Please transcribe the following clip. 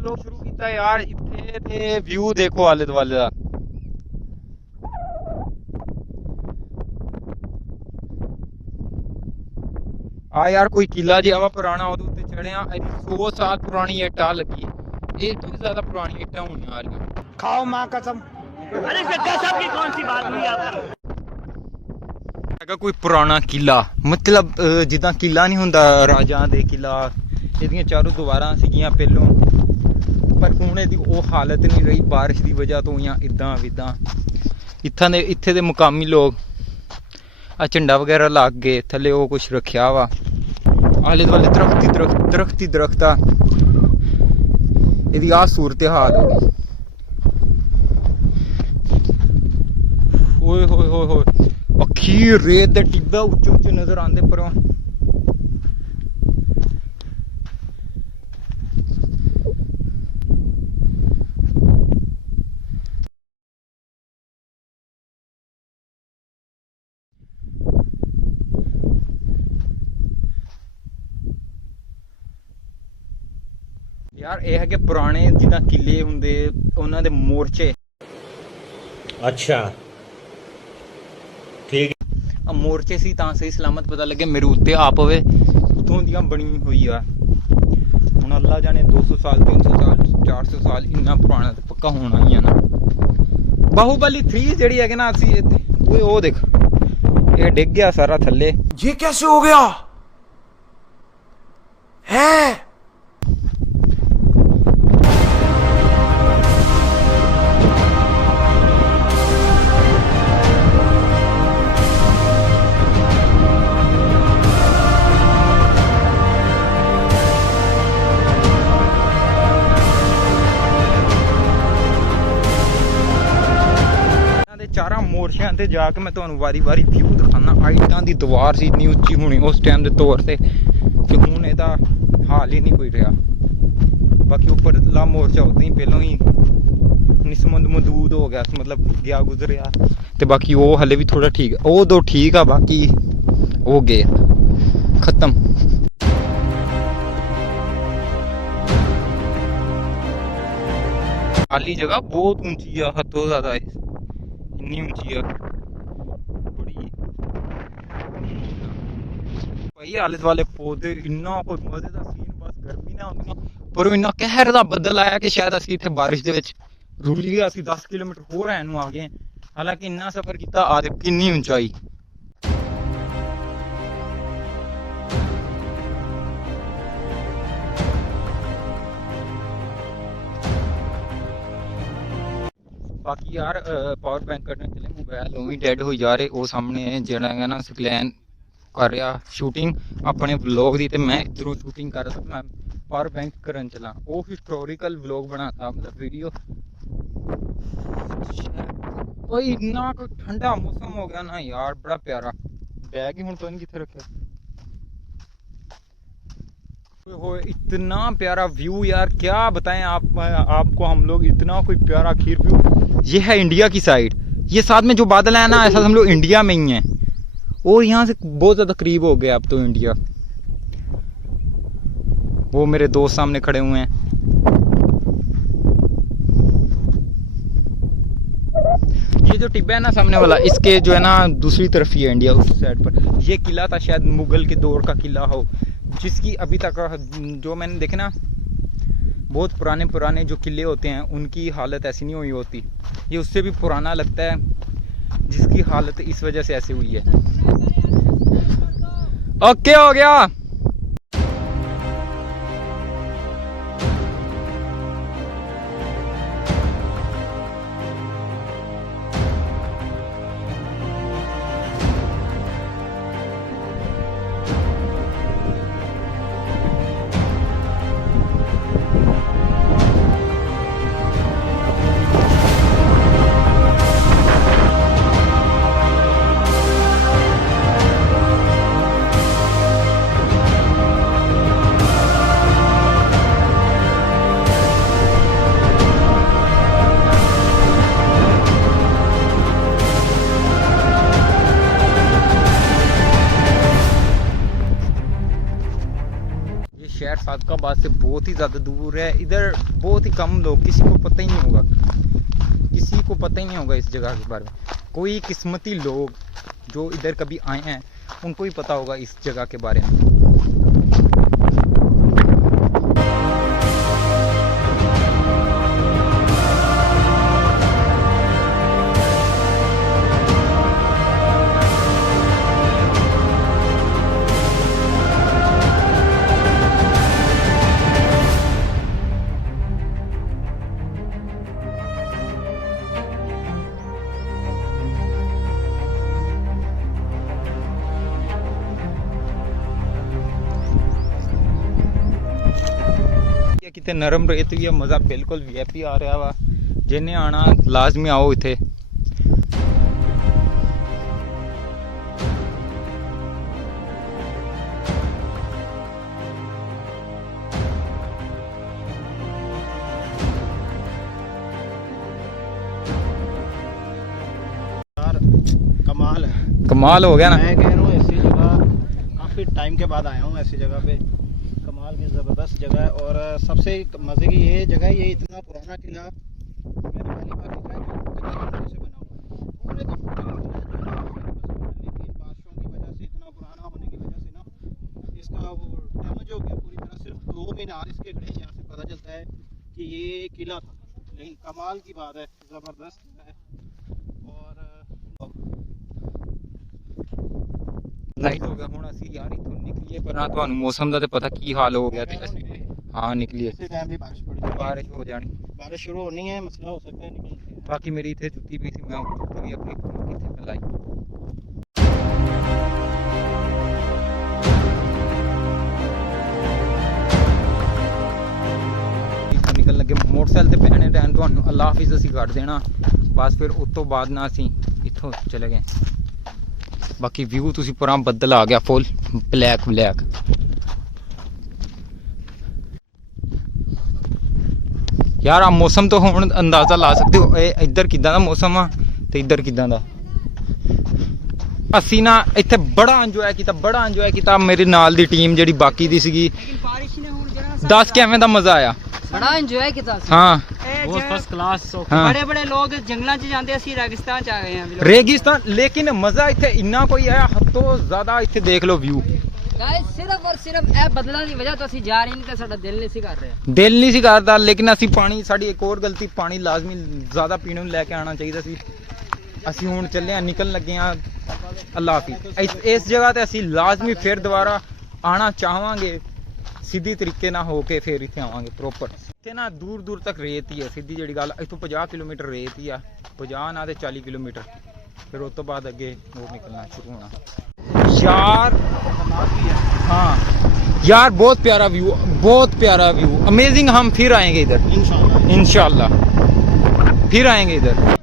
लोग शुरू किया यार इत्थे ते व्यू देखो आले दुआले दा। आ यार कोई किला जिहा वा पुराना ओहदे उत्ते चढ़े आ 100 साल पुरानी इट्ट आ लगी ये तो भी ज्यादा पुरानी इट्टां होने आ रही। खाओ मां कसम। अरे गजब की कौन सी बात हुई आप ਹੈਗਾ ਕੋਈ ਪੁਰਾਣਾ ਕਿਲਾ ਮਤਲਬ ਜਿੱਦਾਂ ਕਿਲਾ ਨਹੀਂ ਹੁੰਦਾ ਰਾਜਾਂ ਦੇ ਕਿਲਾ ਇਹਦੀਆਂ ਚਾਰੋਂ ਦੀਵਾਰਾਂ ਸੀਗੀਆਂ ਪਹਿਲੋਂ ਪਰ ਹੁਣ ਇਹਦੀ ਉਹ ਹਾਲਤ ਨਹੀਂ ਰਹੀ ਬਾਰਿਸ਼ ਦੀ ਵਜ੍ਹਾ ਤੋਂ ਜਾਂ ਇਦਾਂ ਵਿਦਾਂ ਇੱਥੇ ਦੇ ਮੁਕਾਮੀ ਲੋਕ ਆ ਝੰਡਾ ਵਗੈਰਾ ਲਾ ਕੇ ਥੱਲੇ ਉਹ ਕੁਝ ਰੱਖਿਆ ਵਾ ਆਲੇ ਦੁਆਲੇ ਦਰਖਤ ਹੀ ਦਰਖਤ ਆ ਇਹਦੀ ਆ ਸੂਰਤ ਹਾਲ ਹੋ ਗਈ। ਓਏ ਹੋਏ ਹੋਏ ਹੋਏ अखीर रेत दे टिब्बे उच्चे उच्चे नजर आंदे पर यार ये है कि पुराने जिदा किले हुंदे उन्हां दे मोर्चे अच्छा ठीक मोर्चे सी तां सही सलामत पता लगे मेरे उत्ते आ पवे उतों दियां बनी हुई आ हुण अल्लाह जाने 200 साल 300 साल 400 साल इन्ना पुराना तो पक्का होना ही है ना। बाहुबली 3 जेड़ी है ना असी ओए ओ देख ये डिग गया सारा थल्ले ये कैसे हो गया है। चारा मोर्चियां ते जाके मैं तुहानू वारी वारी व्यू दिखाना आइटां दी दीवार सी इतनी उच्ची होनी उस टाइम दे तौर ते कि हुण एहदा हाल ही नहीं कोई रहा। बाकी उपरला मोर्चा उदां ही पहलों ही निस्मंद मदूद हो गया मतलब गया गुजरिया ते बाकी वो हले भी थोड़ा ठीक है वो दो ठीक आ बाकी हो गए खत्म। खाली जगह बहुत ऊंची है हदों ज्यादा इतनी ऊंची है बड़ी भाई आले दुआले पौधे इन्ना कोई मजे का सीन बस गर्मी ना होंदी पर इन्ना कहर दा बदल आया कि शायद असी इत्थे बारिश दे विच रुली गए असी 10 किलोमीटर होर ऐ नूं आ गए हालांकि इन्ना सफर किया आ दे किन्नी ऊंचाई। बाकी यार पावर बैंक करने चले मोबाइल उही डेड हो जा रहे वो सामने जेड़ा है ना स्कैन कर रहा शूटिंग अपने व्लॉग दी ते मैं इधरों शूटिंग कर रहा मैं पावर बैंक करन चला वो हिस्टोरिकल व्लॉग बनाता मतलब वीडियो कोई इतना कोई ठंडा मौसम हो गया ना यार बड़ा प्यारा बैग ही हुण तो नहीं किथे रखे हो इतना प्यारा व्यू यार क्या बताएं आपको हम लोग इतना कोई प्यारा खीर व्यू ये है इंडिया की साइड ये साथ में जो बादल है ना ऐसा हम लोग इंडिया में ही हैं और यहाँ से बहुत ज़्यादा करीब हो गया अब तो इंडिया। वो मेरे दोस्त सामने खड़े हुए हैं ये जो टिब्बा है ना सामने वाला इसके जो है ना दूसरी तरफ ही है इंडिया उस साइड पर ये किला था शायद मुगल के दौर का किला हो जिसकी अभी तक जो मैंने देखे ना बहुत पुराने जो किले होते हैं उनकी हालत ऐसी नहीं हुई होती ये उससे भी पुराना लगता है जिसकी हालत इस वजह से ऐसी हुई है। ओके हो गया। शहर सादकाबाद से बहुत ही ज़्यादा दूर है। इधर बहुत ही कम लोग, किसी को पता ही नहीं होगा, किसी को पता ही नहीं होगा इस जगह के बारे में। कोई किस्मती लोग जो इधर कभी आए हैं उनको ही पता होगा इस जगह के बारे में। कितने नरम रेत हुई है, मज़ा बिल्कुल वीआईपी आ रहा वा। जिन्हें आना लाजमी आओ इत्थे। कमाल है, कमाल हो गया ना। मैं कह रहा हूँ ऐसी जगह काफ़ी टाइम के बाद आया हूँ ऐसी जगह पे। कमाल की ज़बरदस्त जगह है। और सबसे मज़े की ये जगह है, ये इतना पुराना किला मैंने पहली बार देखा है जो कच्चे पत्थर से बना हुआ है। पूरे का पूरा लेकिन बादशाहों की वजह से, इतना पुराना होने की वजह से ना इसका वो डैमेज हो गया पूरी तरह। सिर्फ 2 मीनार इसके खड़े हैं, यहाँ से पता चलता है कि ये किला था। लेकिन कमाल की बात है, ज़बरदस्त है। और ਲਾਈਟ ਹੋ ਗਿਆ ਹੁਣ ਅਸੀਂ ਯਾਰ ਇੱਥੋਂ ਨਿਕਲੀਏ, ਪਰ ਨਾ ਤੁਹਾਨੂੰ ਮੌਸਮ ਦਾ ਤੇ ਪਤਾ ਕੀ ਹਾਲ ਹੋ ਗਿਆ ਤੇ ਅਸੀਂ ਹਾਂ ਨਿਕਲੀਏ, इसी टाइम भी बारिश पड़ जाएगी। ਬਾਰਿਸ਼ ਹੋ ਜਾਣੀ। बारिश शुरू होनी है, मसला हो सकता है निकलते हैं। ਬਾਕੀ ਮੇਰੀ ਇੱਥੇ ਜੁੱਤੀ ਵੀ ਸੀ, ਮੈਂ ਉੱਥੇ ਵੀ ਆਪਣੀ ਇੱਥੇ ਫੈਲਾਈ। ਇੱਥੋਂ ਨਿਕਲਣ ਲੱਗੇ ਮੋਟਰਸਾਈਕਲ ਤੇ ਪੈਣੇ ਟਾਈਮ ਤੁਹਾਨੂੰ ਅੱਲਾ ਹਾਫਿਜ਼ ਅਸੀਂ ਕੱਢ ਦੇਣਾ ਬਸ। ਫਿਰ ਉਸ ਤੋਂ ਬਾਅਦ ਨਾ ਅਸੀਂ ਇੱਥੋਂ ਚਲੇ ਗਏ। ਬਾਕੀ ਵਿਊ ਤੁਸੀਂ ਪਰਾਂ ਬੱਦਲ ਆ ਗਿਆ ਫੁੱਲ ਬਲੈਕ ਬਲੈਕ। ਯਾਰ ਆ ਮੌਸਮ ਤੋਂ ਹੁਣ ਅੰਦਾਜ਼ਾ ਲਾ ਸਕਦੇ ਹੋ ਇਹ ਇੱਧਰ ਕਿੱਦਾਂ ਦਾ ਮੌਸਮ ਆ ਤੇ ਇੱਧਰ ਕਿੱਦਾਂ ਦਾ। ਅਸੀਂ ਨਾ ਇੱਥੇ ਬੜਾ ਇੰਜੋਏ ਕੀਤਾ ਮੇਰੇ ਨਾਲ ਦੀ ਟੀਮ ਜਿਹੜੀ ਬਾਕੀ ਦੀ ਸੀਗੀ। ਦੱਸ ਕਿਵੇਂ ਦਾ ਮਜ਼ਾ ਆਇਆ। बड़ा एंजॉय किया हाँ बहुत फर्स्ट क्लास। हाँ बड़े बड़े लोग जंगलों च जाते ਅਸੀਂ रेगिस्तान ਚ ਆ ਗਏ ਹਾਂ। रेगिस्तान लेकिन मजा ਇੱਥੇ ਇੰਨਾ ਕੋਈ ਆਇਆ ਹੱਦੋਂ ਜ਼ਿਆਦਾ। ਇੱਥੇ ਦੇਖ ਲਓ ਵਿਊ। ਗਾਇਸ ਸਿਰਫ ਔਰ ਸਿਰਫ ਇਹ ਬਦਲਾਂ ਦੀ ਵਜ੍ਹਾ ਤੋਂ ਅਸੀਂ ਜਾ ਰਹੇ ਨਹੀਂ ਤੇ ਸਾਡਾ ਦਿਲ ਨਹੀਂ ਸੀ ਕਰ ਰਿਹਾ। ਦਿਲ ਨਹੀਂ ਸੀ ਕਰਦਾ, ਲੇਕਿਨ ਅਸੀਂ ਪਾਣੀ, ਸਾਡੀ ਇੱਕ ਹੋਰ ਗਲਤੀ, ਪਾਣੀ ਲਾਜ਼ਮੀ ਜ਼ਿਆਦਾ ਪੀਣ ਨੂੰ ਲੈ ਕੇ ਆਉਣਾ ਚਾਹੀਦਾ ਸੀ। ਅਸੀਂ ਹੁਣ ਚੱਲੇ ਆ, ਨਿਕਲਣ ਲੱਗੇ ਆ। ਅੱਲਾ ਹਾਫਿਜ਼। ਇਸ ਜਗ੍ਹਾ ਤੇ ਅਸੀਂ ਲਾਜ਼ਮੀ ਫਿਰ ਦੁਬਾਰਾ ਆਣਾ ਚਾਹਾਂਗੇ, ਸਿੱਧੀ ਤਰੀਕੇ ਨਾਲ ਹੋ ਕੇ ਫਿਰ ਇੱਥੇ ਆਵਾਂਗੇ ਪ੍ਰੋਪਰ। ਇੱਥੇ ਨਾ ਦੂਰ ਦੂਰ ਤੱਕ ਰੇਤ ਹੀ ਹੈ, ਸਿੱਧੀ ਜਿਹੜੀ ਗੱਲ। ਇੱਥੋਂ 50 ਕਿਲੋਮੀਟਰ ਰੇਤ ਹੀ ਆ, 50 ਨਾ ਤੇ 40 ਕਿਲੋਮੀਟਰ। ਫਿਰ ਉਸ ਤੋਂ ਬਾਅਦ ਅੱਗੇ ਹੋਰ ਨਿਕਲਣਾ ਸ਼ੁਰੂ ਹੋਣਾ। यार हाँ यार बहुत प्यारा व्यू, अमेजिंग। हम फिर आएंगे इधर इंशाल्लाह, फिर आएंगे इधर।